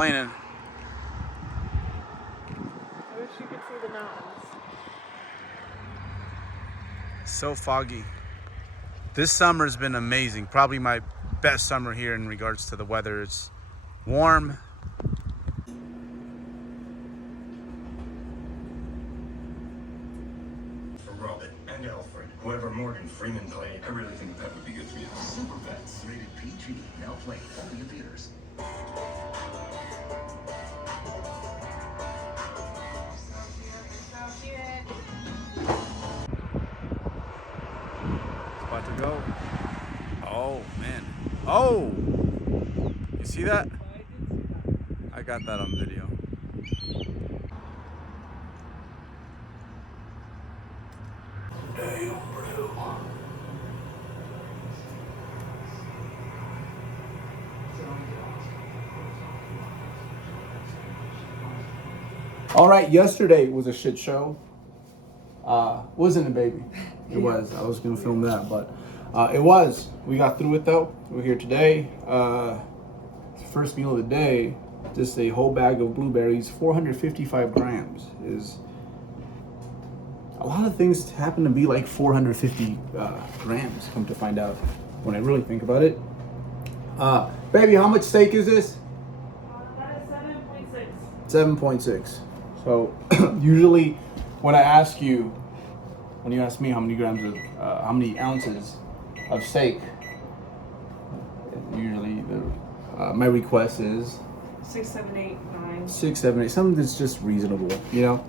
complaining. I wish you could see the mountains. So foggy. This summer's been amazing. Probably my best summer here in regards to the weather. It's warm. For Robin and Alfred, whoever Morgan Freeman played. I really think that would be good for you. Super Pets, rated PG, now playing only in theaters. About to go. Oh man. Oh! You see that? I got that on video. All right, yesterday was a shit show. Wasn't it, baby? It was. I was gonna film that, but it was. We got through it though. We're here today. First meal of the day. Just a whole bag of blueberries, 455 grams. Is a lot of things happen to be like 450 grams. Come to find out, when I really think about it. Baby, how much steak is this? That is 7.6. 7.6. So usually when I ask you, when you ask me how many ounces of steak, usually my request is 6, 7, 8, 9. 6, 7, 8, something that's just reasonable, you know.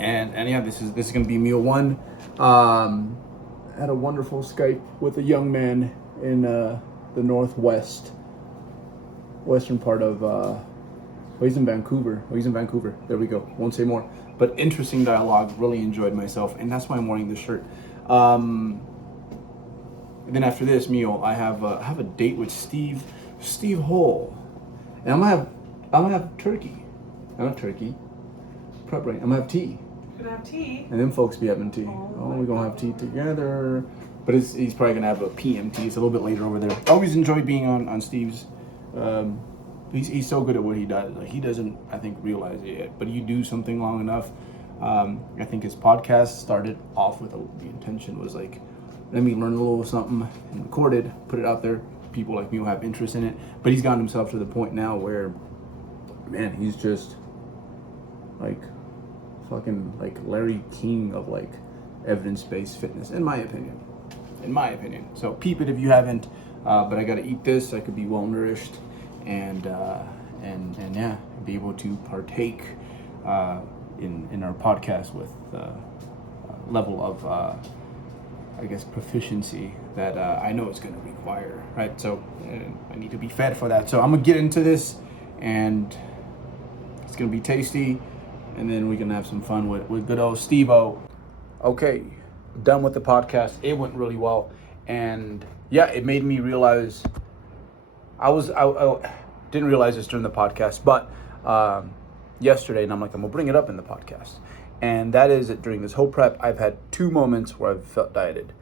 And yeah, this is gonna be meal one. Had a wonderful Skype with a young man in the western part of. He's in Vancouver. There we go. Won't say more. But interesting dialogue. Really enjoyed myself, and that's why I'm wearing this shirt. Then after this meal, I have a date with Steve Hole, and I'm gonna have turkey. Not turkey. Prep right. I'm gonna have tea. Gonna have tea. And then folks be having tea. Oh, we're gonna have tea together. But he's probably gonna have a PM tea. It's a little bit later over there. I always enjoy being on Steve's. He's so good at what he does. Like, he doesn't, I think, realize it yet. But you do something long enough. I think his podcast started off with the intention was like, let me learn a little something and record it, put it out there. People like me will have interest in it. But he's gotten himself to the point now where, man, he's just like fucking like Larry King of like evidence-based fitness, in my opinion. So peep it if you haven't. But I gotta eat this. I could be well nourished. And yeah, be able to partake in our podcast with level of I guess proficiency that I know it's going to require, right? So I need to be fed for that. So I'm gonna get into this, and it's gonna be tasty, and then we can have some fun with good old Steve-O. Okay, done with the podcast. It went really well, and yeah, it made me realize. I didn't realize this during the podcast, but yesterday, and I'm gonna bring it up in the podcast. And that is that during this whole prep, I've had 2 moments where I've felt dieted.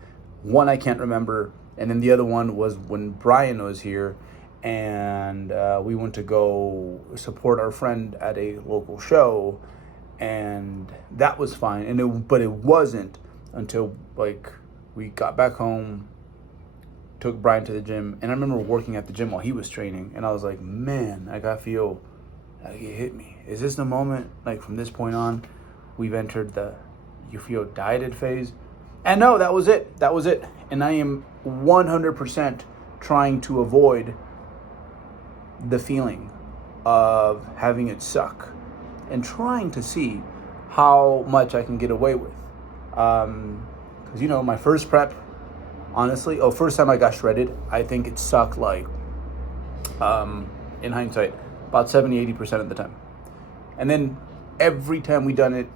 One I can't remember, and then the other one was when Brian was here, and we went to go support our friend at a local show, and that was fine. But it wasn't until like we got back home. Took Brian to the gym, and I remember working at the gym while he was training, and I was like, man, like I feel like it hit me. Is this the moment, like from this point on, we've entered the you feel dieted phase? And no, that was it. And I am 100% trying to avoid the feeling of having it suck and trying to see how much I can get away with. Because, you know, my first prep, honestly, first time I got shredded, I think it sucked like, in hindsight, about 70-80% of the time. And then every time we done it,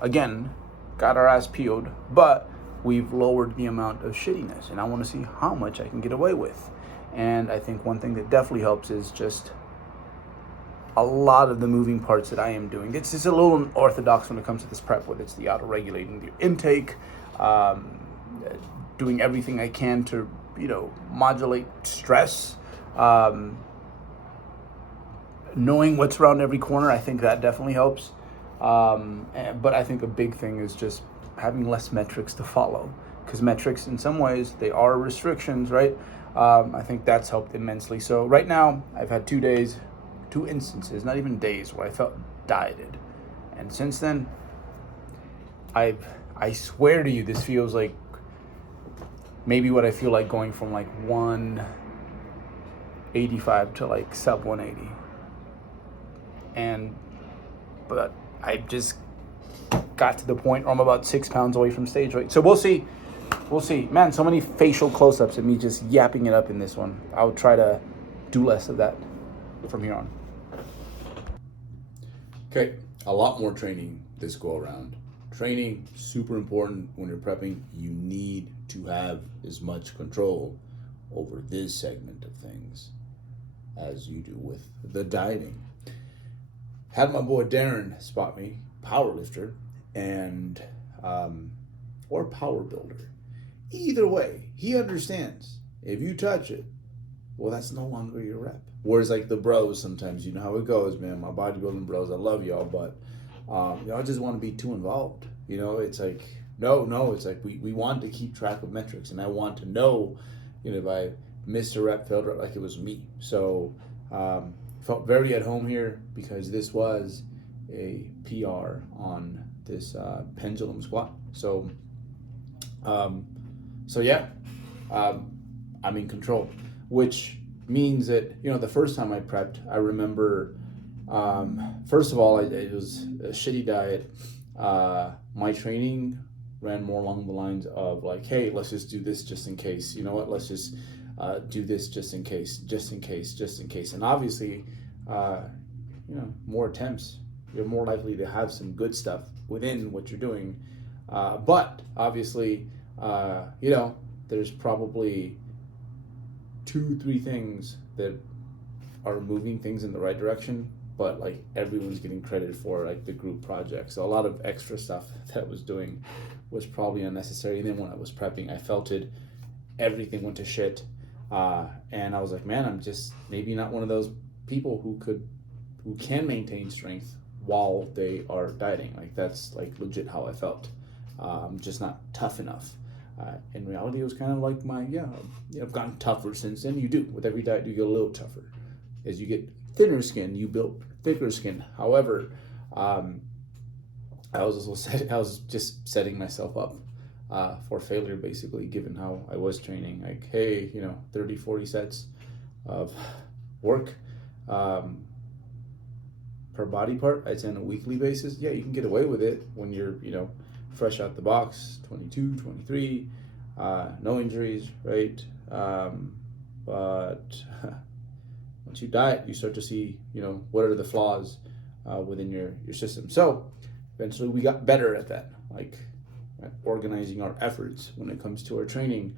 again, got our ass peeled, but we've lowered the amount of shittiness, and I want to see how much I can get away with. And I think one thing that definitely helps is just a lot of the moving parts that I am doing. It's just a little unorthodox when it comes to this prep, whether it's the auto-regulating the intake, doing everything I can to, modulate stress, knowing what's around every corner, I think that definitely helps. But I think a big thing is just having less metrics to follow, because metrics in some ways they are restrictions, right? I think that's helped immensely. So right now I've had 2 instances, not even days, where I felt dieted, and since then I swear to you, this feels like maybe what I feel like going from like 185 to like sub 180. But I just got to the point where I'm about 6 pounds away from stage weight. So we'll see. Man, so many facial close-ups of me just yapping it up in this one. I'll try to do less of that from here on. Okay, a lot more training this go around. Training, super important when you're prepping. You need to have as much control over this segment of things as you do with the dieting. Had my boy Darren spot me, powerlifter, and or power builder. Either way, he understands. If you touch it, well, that's no longer your rep. Whereas like the bros, sometimes you know how it goes, man. My bodybuilding bros, I love y'all, but y'all just want to be too involved. You know, it's like no, it's like we want to keep track of metrics, and I want to know, you know, if I missed a rep, failed rep, like it was me. So felt very at home here because this was a PR on this pendulum squat. So yeah, I'm in control, which means that, you know, the first time I prepped, I remember, first of all, it was a shitty diet. My training ran more along the lines of like, hey, let's just do this just in case. You know what? Let's just do this just in case. And obviously, you know, more attempts, you're more likely to have some good stuff within what you're doing. But obviously, you know, there's probably 2-3 things that are moving things in the right direction, but like everyone's getting credit for like the group project. So a lot of extra stuff that I was doing was probably unnecessary. And then when I was prepping, I felt it, everything went to shit. And I was like, man, I'm just maybe not one of those people who can maintain strength while they are dieting. Like that's like legit how I felt. I'm just not tough enough. In reality, it was kind of like I've gotten tougher since then. You do. With every diet, you get a little tougher. As you get thinner skin, you build thicker skin. However, I was just setting myself up for failure, basically, given how I was training. Like, hey, you know, 30, 40 sets of work per body part, I'd say on a weekly basis. Yeah, you can get away with it when you're, you know, fresh out the box, 22, 23, no injuries, right? But once you diet, you start to see, you know, what are the flaws within your system. So eventually we got better at that, like at organizing our efforts when it comes to our training.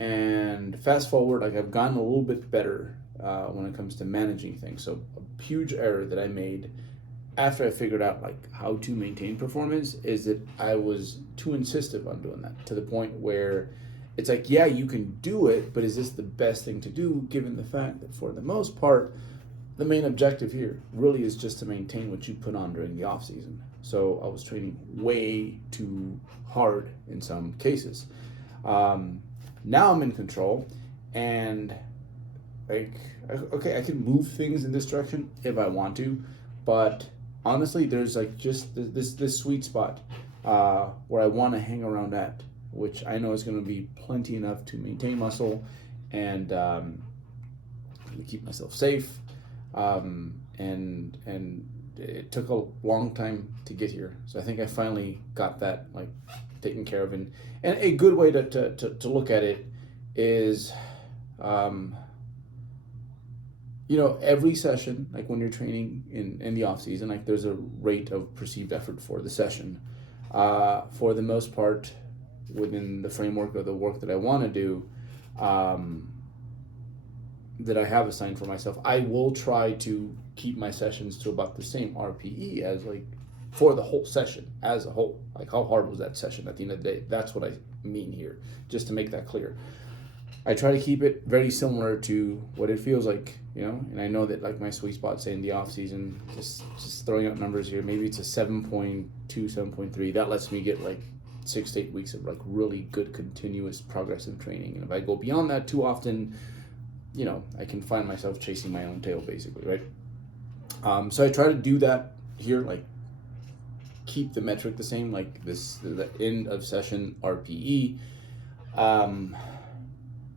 And fast forward, like I've gotten a little bit better when it comes to managing things. So a huge error that I made after I figured out like how to maintain performance is that I was too insistent on doing that, to the point where it's like, yeah, you can do it, but is this the best thing to do, given the fact that for the most part, the main objective here really is just to maintain what you put on during the off season. So I was training way too hard in some cases. Now I'm in control, and like, okay, I can move things in this direction if I want to, but honestly, there's like just this sweet spot where I want to hang around at, which I know is going to be plenty enough to maintain muscle and keep myself safe. And it took a long time to get here, so I think I finally got that like taken care of. And a good way to look at it is, you know, every session, like when you're training in the off season, like there's a rate of perceived effort for the session. For the most part, within the framework of the work that I want to do, that I have assigned for myself, I will try to keep my sessions to about the same RPE as like for the whole session as a whole. Like how hard was that session at the end of the day? That's what I mean here, just to make that clear. I try to keep it very similar to what it feels like, and I know that like my sweet spot, say in the off season, just throwing out numbers here, maybe it's a 7.2, 7.3. That lets me get like 6 to 8 weeks of like really good continuous progressive training. And if I go beyond that too often, I can find myself chasing my own tail basically, right? So I try to do that here, like keep the metric the same, like the end of session RPE,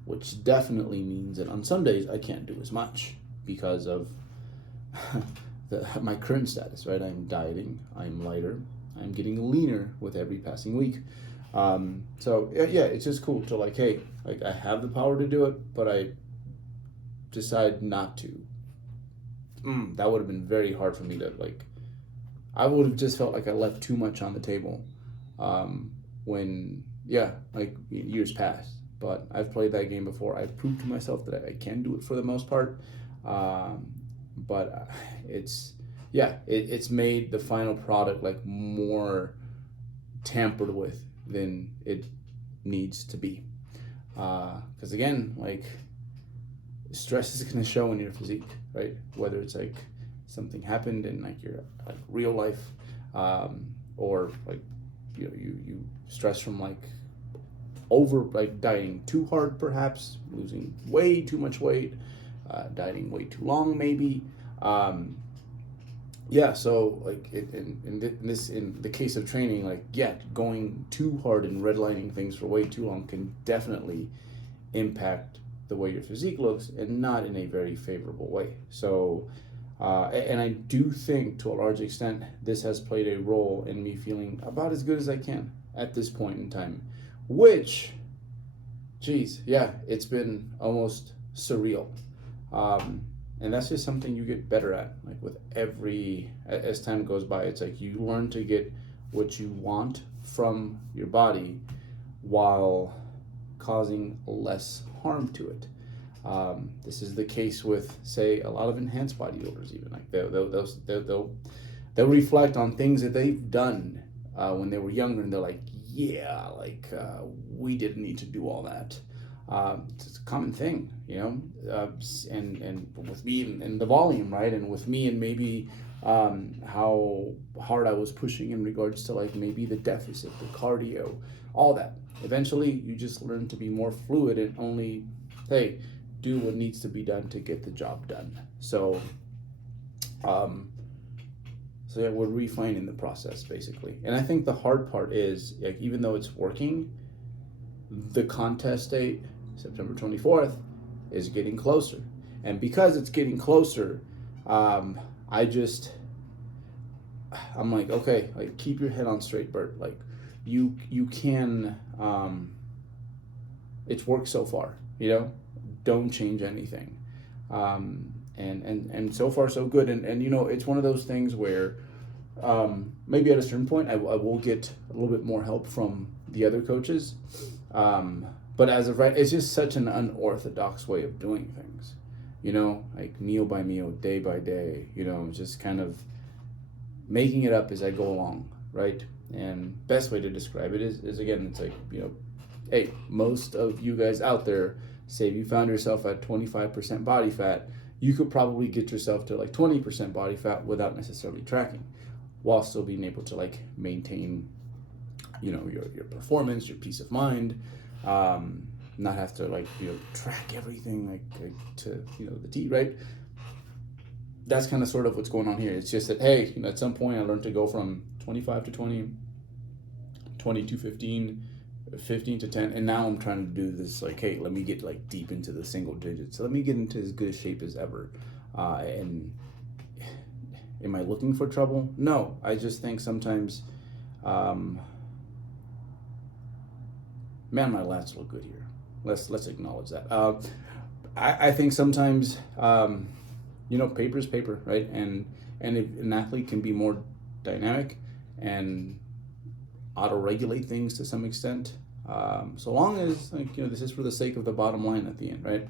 which definitely means that on some days I can't do as much because of my current status, right? I'm dieting, I'm lighter, I'm getting leaner with every passing week. So yeah, it's just cool to like, hey, like I have the power to do it, but I decide not to. That would have been very hard for me to like. I would have just felt like I left too much on the table when like years past. But I've played that game before. I've proved to myself that I can do it for the most part. But it's made the final product like more tampered with than it needs to be. Because again, like stress is going to show in your physique, right? Whether it's like something happened in like your like real life, or like you stress from like over like dieting too hard, perhaps losing way too much weight, dieting way too long, maybe. So like in the case of training, like going too hard and redlining things for way too long can definitely impact the way your physique looks, and not in a very favorable way. So and I do think to a large extent this has played a role in me feeling about as good as I can at this point in time, which, it's been almost surreal. And that's just something you get better at, like with as time goes by. It's like you learn to get what you want from your body while causing less harm to it. This is the case with, say, a lot of enhanced bodybuilders. Even like they'll reflect on things that they've done when they were younger, and they're like, we didn't need to do all that. It's a common thing, and with me and the volume, right? And with me and maybe how hard I was pushing in regards to like maybe the deficit, the cardio, all that. Eventually, you just learn to be more fluid and only, do what needs to be done to get the job done. So, we're refining the process basically. And I think the hard part is, like, even though it's working, the contest date, September 24th, is getting closer. And because it's getting closer, I'm like, okay, like keep your head on straight, Bert. Like you can, it's worked so far, don't change anything. And so far so good. And it's one of those things where maybe at a certain point I will get a little bit more help from the other coaches. But as of right, it's just such an unorthodox way of doing things, like meal by meal, day by day, just kind of making it up as I go along, right? And best way to describe it is again, it's like, hey, most of you guys out there, say if you found yourself at 25% body fat, you could probably get yourself to like 20% body fat without necessarily tracking, while still being able to like maintain, your performance, your peace of mind, not have to like, track everything like to, the T, right? That's kind of sort of what's going on here. It's just that, hey, at some point I learned to go from 25 to 20, 20 to 15, 15 to 10, and now I'm trying to do this like, hey, let me get like deep into the single digits. So let me get into as good a shape as ever. And am I looking for trouble? No, I just think sometimes, man, my lats look good here. Let's acknowledge that. I think sometimes, paper is paper, right? And if an athlete can be more dynamic and auto-regulate things to some extent, so long as this is for the sake of the bottom line at the end, right?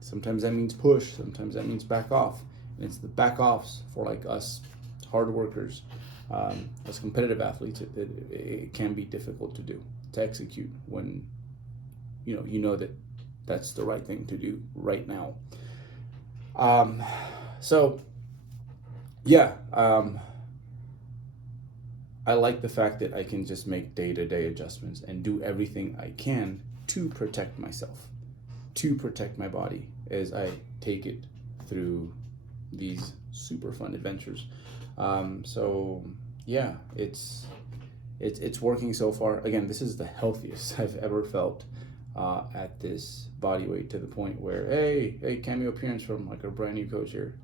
Sometimes that means push, sometimes that means back off, and it's the back offs for like us hard workers, as competitive athletes. It can be difficult to do, to execute when you know that that's the right thing to do right now. So yeah, I like the fact that I can just make day-to-day adjustments and do everything I can to protect myself, to protect my body as I take it through these super fun adventures. So yeah, it's working so far. Again, this is the healthiest I've ever felt at this body weight, to the point where hey, cameo appearance from like our brand new coach here,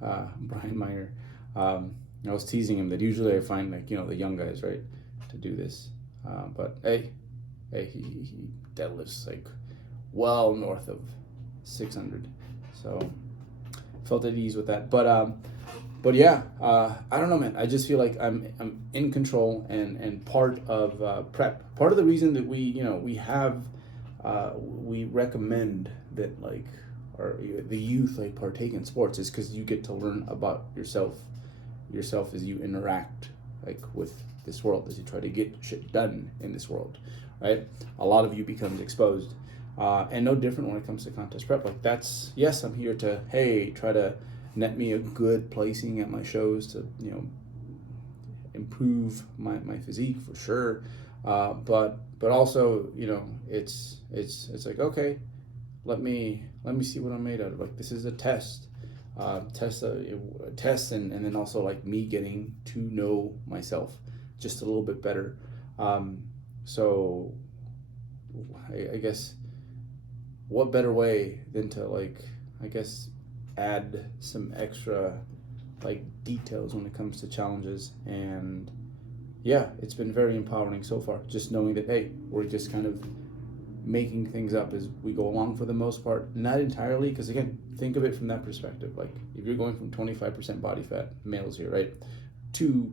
Brian Meyer. I was teasing him that usually I find like the young guys, right, to do this, but hey, he deadlifts like well north of 600, so felt at ease with that. But yeah, I don't know, man. I just feel like I'm in control, and part of prep. Part of the reason that we recommend that like the youth like partake in sports is because you get to learn about yourself as you interact like with this world, as you try to get shit done in this world, right? A lot of you becomes exposed, and no different when it comes to contest prep. Like that's, yes, I'm here to try to net me a good placing at my shows to improve my physique for sure, but also it's like, okay, let me see what I'm made out of. Like this is a test. Test and then also like me getting to know myself just a little bit better. So I guess what better way than to like, I guess, add some extra like details when it comes to challenges. And yeah, it's been very empowering so far, just knowing that we're just kind of making things up as we go along for the most part. Not entirely, because again, think of it from that perspective. Like if you're going from 25% body fat, males here, right, to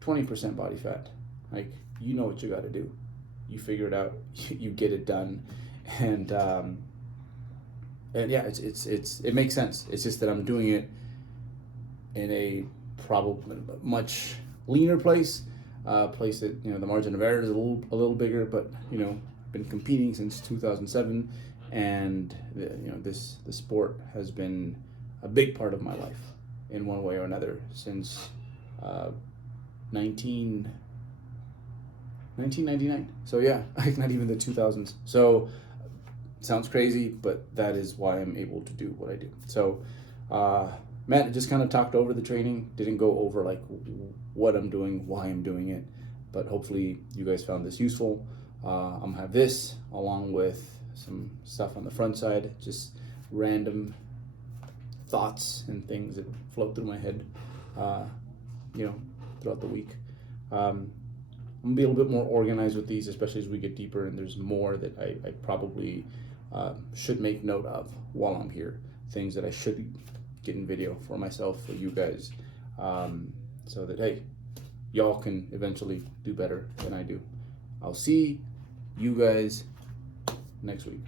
20% body fat, like you know what you got to do. You figure it out, you get it done, and yeah, it makes sense. It's just that I'm doing it in a probably much leaner place that the margin of error is a little bigger, but been competing since 2007, and the sport has been a big part of my life in one way or another since 1999. So yeah, like not even the 2000s. So sounds crazy, but that is why I'm able to do what I do. So Matt just kind of talked over the training, didn't go over like what I'm doing, why I'm doing it, but hopefully you guys found this useful. I'm gonna have this along with some stuff on the front side, just random thoughts and things that float through my head, throughout the week. I'm gonna be a little bit more organized with these, especially as we get deeper, and there's more that I probably should make note of while I'm here, things that I should get in video for myself, for you guys, so that y'all can eventually do better than I do. I'll see you guys next week.